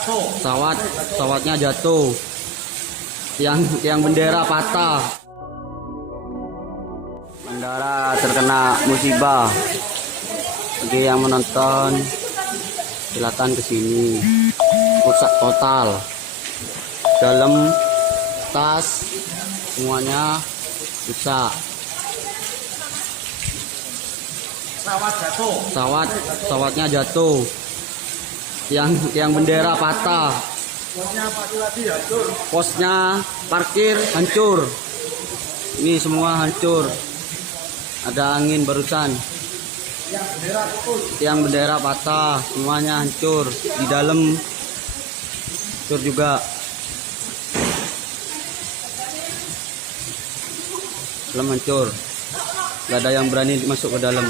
Pesawatnya jatuh. Tiang bendera patah. Bandara terkena musibah. Bagi yang menonton, silakan ke sini. Rusak total. Dalam, tas, semuanya rusak. Pesawatnya jatuh. Tiang bendera patah. Posnya parkir hancur. Ini semua hancur. Ada angin barusan. Tiang bendera patah, semuanya hancur. Di dalam hancur juga. Dalam hancur. Gak ada yang berani masuk ke dalam.